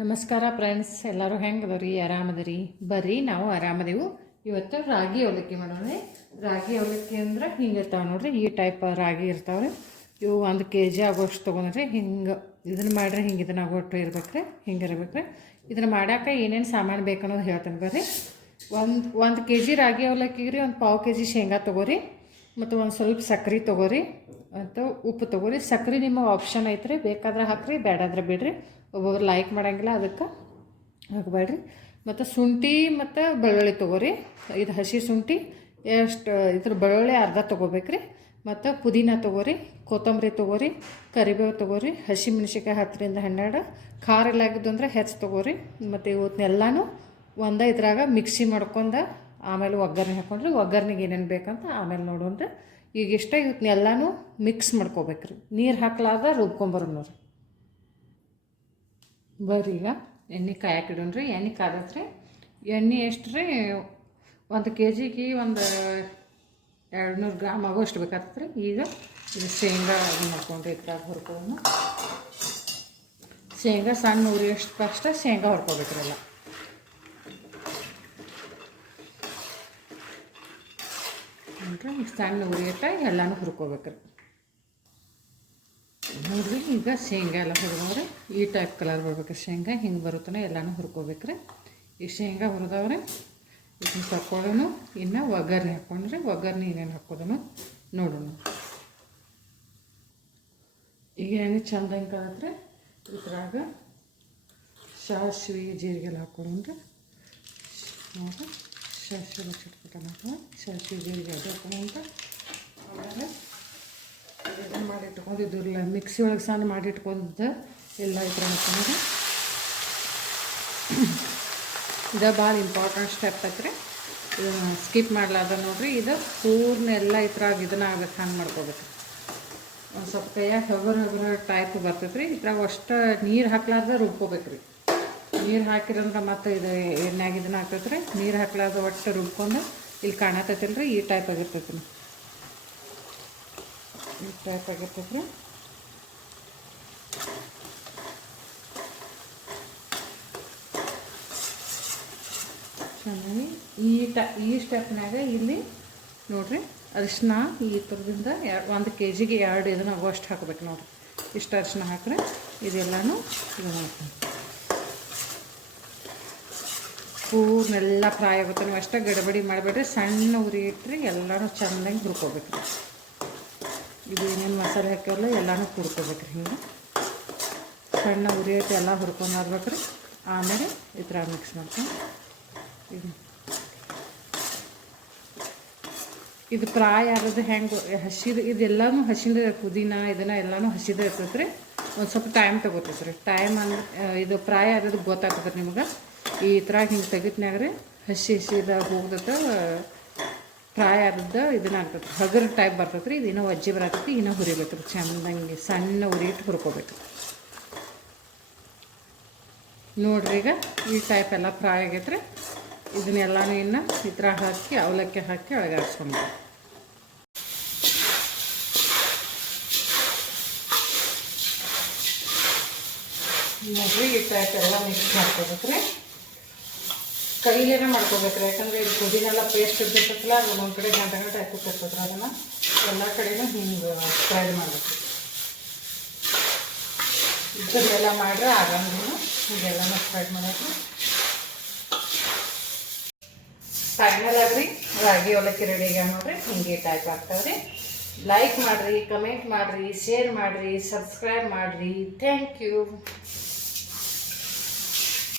ನಮಸ್ಕಾರ ಫ್ರೆಂಡ್ಸ್ ಎಲ್ಲರೂ ಹೆಂಗದವ್ರಿ ಆರಾಮದರಿ? ಬರ್ರಿ, ನಾವು ಆರಾಮದೇವು. ಇವತ್ತು ರಾಗಿ ಅವಲಕ್ಕಿ ಮಾಡೋಣ. ರಾಗಿ ಅವಲಕ್ಕಿ ಅಂದ್ರೆ ಹಿಂಗೆ ಇರ್ತಾವೆ ನೋಡ್ರಿ, ಈ ಟೈಪ್ ರಾಗಿ ಇರ್ತಾವ್ರಿ. ಇವು ಒಂದು ಕೆ ಜಿ ಆಗೋಷ್ಟು ತೊಗೊಂಡ್ರಿ, ಹಿಂಗೆ ಇದನ್ನು ಮಾಡ್ರಿ, ಹಿಂಗೆ ಇದನ್ನ ಆಗೋಷ್ಟು ಇರ್ಬೇಕ್ರಿ, ಹಿಂಗೆ ಇರ್ಬೇಕ್ರಿ. ಇದನ್ನು ಮಾಡಾಕ ಏನೇನು ಸಾಮಾನು ಬೇಕು ಅನ್ನೋದು ಹೇಳ್ತೇನೆ ಬರ್ರಿ. ಒಂದು ಒಂದು ಕೆ ಜಿ ರಾಗಿ ಅವಲಕ್ಕಿಗೆ ರೀ ಒಂದು ಪಾವು ಕೆ ಜಿ ಶೇಂಗಾ ತೊಗೋರಿ. ಮತ್ತು ಒಂದು ಸ್ವಲ್ಪ ಸಕ್ಕರೆ ತೊಗೋರಿ. ಮತ್ತು ಉಪ್ಪು ತೊಗೋರಿ. ಸಕ್ಕರೆ ನಿಮ್ಮ ಆಪ್ಷನ್ ಐತ್ರಿ. ಬೇಕಾದ್ರೆ ಹಾಕ್ರಿ ಬೇಡಾದ್ರೆ ಬಿಡ್ರಿ. ಒಬ್ಬೊಬ್ರು ಲೈಕ್ ಮಾಡೋಂಗಿಲ್ಲ ಅದಕ್ಕೆ ಹಾಕಬೇಡ್ರಿ. ಮತ್ತು ಶುಂಠಿ ಮತ್ತು ಬೆಳ್ಳುಳ್ಳಿ ತೊಗೋರಿ. ಇದು ಹಸಿ ಶುಂಠಿ, ಎಷ್ಟು ಇದ್ರ ಬೆಳ್ಳುಳ್ಳಿ ಅರ್ಧ ತೊಗೋಬೇಕ್ರಿ. ಮತ್ತು ಪುದೀನ ತೊಗೋರಿ, ಕೊತ್ತಂಬರಿ ತೊಗೋರಿ, ಕರಿಬೇವು ತೊಗೋರಿ ಹಸಿ ಮೆಣಸಿನ್ಕಾಯಿ ಹತ್ತರಿಂದ ಹನ್ನೆರಡು, ಖಾರ ಎಲ್ಲ ಆಗಿದ್ದು ಅಂದರೆ ಹೆಚ್ಚು ತೊಗೋರಿ. ಮತ್ತು ಇವತ್ತನ್ನೆಲ್ಲನೂ ಒಂದೇ ಇದ್ರಾಗ ಮಿಕ್ಸಿ ಮಾಡ್ಕೊಂಡು ಆಮೇಲೆ ಒಗ್ಗರಣೆ ಹಾಕೊಂಡ್ರೆ ಒಗ್ಗರಣೆಗೆ ಏನೇನು ಬೇಕಂತ ಆಮೇಲೆ ನೋಡೋಣ್ರಿ ಈಗ ಇಷ್ಟ ಇವತ್ತನ್ನೆಲ್ಲನೂ ಮಿಕ್ಸ್ ಮಾಡ್ಕೋಬೇಕ್ರಿ. ನೀರು ಹಾಕ್ಲಾರ್ದ ರುಬ್ಕೊಂಬರೋಣ ನೋಡ್ರಿ. ಬರ್ರಿ ಈಗ ಎಣ್ಣೆ ಕಾಯಕ್ಕೆ ಇಡೋಣ್ರಿ ಎಣ್ಣೆ ಕಾದತ್ರಿ ಎಣ್ಣೆ ಎಷ್ಟು ರೀ? ಒಂದು ಕೆ ಜಿಗೆ ಒಂದು ಎರಡು ನೂರು ಗ್ರಾಮ್ ಆಗೋಷ್ಟು ಬೇಕಾಗ್ತದೆ ರೀ. ಈಗ ಇದು ಶೇಂಗಾ ಮಾಡ್ಕೊಂಡ್ರಿ ಇದ್ರಾಗ ಹುರ್ಕೊಳ್ಳೋಣ. ಶೇಂಗಾ ಸಣ್ಣ ಉರಿ ಎಷ್ಟು ಕಷ್ಟ ಶೇಂಗಾ ಹುರ್ಕೋಬೇಕ್ರಿ ನೋಡ್ರಿ ಸಣ್ಣ ಉರಿಯತ್ತ ಎಲ್ಲನೂ ಹುರ್ಕೋಬೇಕ್ರಿ ನೋಡ್ರಿ, ಈಗ ಶೇಂಗಾ ಎಲ್ಲ ಹುರಿದವ್ರೆ. ಈ ಟೈಪ್ ಕಲರ್ ಬರ್ಬೇಕ್ರಿ ಶೇಂಗಾ. ಹಿಂಗೆ ಬರುತ್ತಾನೆ ಎಲ್ಲನೂ ಹುರ್ಕೋಬೇಕ್ರಿ ಈ ಶೇಂಗಾ ಹುರಿದವ್ರೆ, ಇದನ್ನ ತಕ್ಕೊಳ್ಳೋನು ಇನ್ನು ಒಗ್ಗರಣೆ ಹಾಕೊಂಡ್ರೆ ಒಗ್ಗರಣೆ ಏನೇನು ಹಾಕೋದನು ನೋಡೋಣ. ಈಗ ಎಣ್ಣೆ ಚಂದ ಹೆಂಗೆ ಕಲತ್ರೆ ಇದ್ರಾಗ ಸಾಸಿವೆ ಜೀರಿಗೆ ಎಲ್ಲ ಹಾಕೊಳ್ಳೋಣ್ರಿ ನೋಡ್ರಿ. ಸಾಸಿವೆ ಎಲ್ಲ ಚಿಟ್ಪಟ ಹಾಕೋಣ ಸಾಸಿವೆ ಜೀರಿಗೆ ಅದು ಹಾಕೊಂಡ್ರೆ ಆಮೇಲೆ ಇದನ್ನು ಮಾಡಿ ಇಟ್ಕೊಂಡಿದ್ದಿರಲಿಲ್ಲ ಮಿಕ್ಸಿ ಒಳಗೆ ಸಣ್ಣ ಮಾಡಿ ಇಟ್ಕೊಂಡಿದ್ದ ಎಲ್ಲ ಇದ್ರ ಅಂತಂದ್ರೆ ಇದು ಭಾಳ ಇಂಪಾರ್ಟೆಂಟ್ ಸ್ಟೆಪ್ ಐತ್ರಿ ಸ್ಕಿಪ್ ಮಾಡ್ಲಾರ್ದ ನೋಡ್ರಿ ಇದು ಪೂರ್ಣ ಎಲ್ಲ ಇದ್ರಾಗ ಇದನ್ನ ಆಗತ್ತೆ ಹಂಗೆ ಮಾಡ್ಕೋಬೇಕು ಒಂದು ಸ್ವಲ್ಪ ಕೈಯಾಗ ಹಗುರ ಹಗುರ ಟೈಪ್ ಬರ್ತೈತೆ ರೀ ಇದ್ರಾಗ ಅಷ್ಟು ನೀರು ಹಾಕ್ಲಾರ್ದ ರುಬ್ಕೋಬೇಕು ರೀ ನೀರು ಹಾಕಿರಂದ್ರೆ ಮತ್ತೆ ಇದು ಎಣ್ಣೆಗೆ ಇದನ್ನ ಆಗ್ತೈತೆ ರೀ ನೀರು ಹಾಕ್ಲಾರ್ದ ಒಟ್ಟು ರುಬ್ಕೊಂಡು ಇಲ್ಲಿ ಕಾಣತೈತಿಲ್ಲ ರೀ ಈ ಟೈಪ್ ಆಗಿರ್ತೈತಿ ಈ ಟೈಪ್ ಆಗಿರ್ತೈತೆ ರೀ ಚೆನ್ನಾಗಿ ಈ ಟ, ಈ ಸ್ಟೆಪ್ನಾಗ ಇಲ್ಲಿ ನೋಡಿರಿ ಅರಿಶಿನ ಈ ಥರದಿಂದ ಎರಡು ಒಂದು ಕೆ ಜಿಗೆ ಎರಡು ಇದನ್ನ ಅಷ್ಟು ಹಾಕ್ಬೇಕು ನೋಡಿರಿ. ಇಷ್ಟು ಅರಿಶಿನ ಹಾಕ್ರೆ ಇದೆಲ್ಲನೂ ಇದು ಮಾಡ್ತೀನಿ ಪೂರ್ನೆಲ್ಲ ಫ್ರೈ ಆಗುತ್ತೆ. ನೀವು ಅಷ್ಟೇ ಗಡಬಡಿ ಮಾಡಬೇಡ್ರಿ. ಸಣ್ಣ ಉರಿ ಇಟ್ಟರೆ ಎಲ್ಲನೂ ಚೆನ್ನಾಗಿ ಹುರ್ಕೋಬೇಕು. ರೀ ಇದು ಏನೇನು ಮಸಾಲೆ ಹಾಕಿರಲ್ಲ ಎಲ್ಲನೂ ಹುರ್ಕೋಬೇಕು ರೀ ಹಿಂಗೆ. ಸಣ್ಣ ಉರಿ ಐತೆ, ಎಲ್ಲ ಹುರ್ಕೊಂಡು ಹಾಕ್ಬೇಕ್ರಿ ಆಮೇಲೆ ಈ ಥರ ಮಿಕ್ಸ್ ಮಾಡ್ತೀನಿ ಇದು. ಇದು ಫ್ರೈ ಆಗೋದು ಹೆಂಗೆ ಹಸಿದು ಇದೆಲ್ಲನೂ ಹಸಿದ ಪುದೀನ, ಇದನ್ನ ಎಲ್ಲನೂ ಹಸಿದ ಇರ್ತೈತೆ ರೀ ಒಂದು ಸ್ವಲ್ಪ ಟೈಮ್ ತೊಗೋತೈತೆ ರೀ ಟೈಮ್ ಅಂದ್ರೆ, ಇದು ಪ್ರಾಯ ಆಗೋದು ಗೊತ್ತಾಗ್ತದೆ ನಿಮ್ಗೆ. ಈ ಥರ ಹಿಂಗೆ ರೀ ಹಸಿ ಹಸಿದ ಹೋಗ್ದತ್ತ ಫ್ರೈ ಆದದ್ದು ಇದನ್ನ ಆಗ್ತದೆ ಹಗರ್ ಟೈಪ್ ಬರ್ತೈತೆ ರೀ ಇನ್ನೂ ಅಜ್ಜಿ ಬರತ್ತೈತಿ ಇನ್ನೂ ಹುರಿಬೇಕು ಚೆಂದಂಗೆ ಸಣ್ಣ ಉರಿ ಇಟ್ಟು ಹುರ್ಕೋಬೇಕು. ನೋಡ್ರಿ ಈಗ ಈ ಟೈಪ್ ಎಲ್ಲ ಫ್ರೈ ರೀ ಇದನ್ನೆಲ್ಲನೂ ಇನ್ನು ಈ ಥರ ಹಾಕಿ, ಅವಲಕ್ಕಿ ಹಾಕಿ ಅಳಗಾಡ್ಸ್ಕೊಂಡು ನೋಡ್ರಿ ಈ ಟೈಪ್ ಎಲ್ಲ ಮಿಕ್ಸ್ ಮಾಡ್ಕೋಬೇಕು ರೀ ಕೈಲೇನೆ ಮಾಡ್ಕೋಬೇಕು ಯಾಕಂದರೆ ಇದು ಪುದೀನೆಲ್ಲ ಪೇಸ್ಟ್ ಇದ್ದಿರ್ತಲ್ಲ ಅದು ಒಂದು ಕಡೆ ಗಂಟೆ ಗಂಟೆ ಹಾಕಿಟ್ಟಿರ್ತದ್ರೆ ಅದನ್ನು ಎಲ್ಲ ಕಡೆನೂ ಹಿಂಗೆ ಫ್ರೈ ಮಾಡಬೇಕು. ಇದನ್ನೆಲ್ಲ ಮಾಡ್ರೆ ಆಗಂಗಿಲ್ಲ ಇದೆಲ್ಲನೂ ಫ್ರೈ ಮಾಡೋದು. ಫೈನಲ್ ಆಗ್ರಿ ರಾಗಿ ರೆಡಿ ಆಗ್ಯಾವ ನೋಡ್ರಿ. ಹಿಂಗೆ ಟೈಪ್ ಆಗ್ತಾವ್ರಿ. ಲೈಕ್ ಮಾಡಿರಿ ಕಮೆಂಟ್ ಮಾಡಿರಿ ಶೇರ್ ಮಾಡಿರಿ ಸಬ್ಸ್ಕ್ರೈಬ್ ಮಾಡಿರಿ. Thank you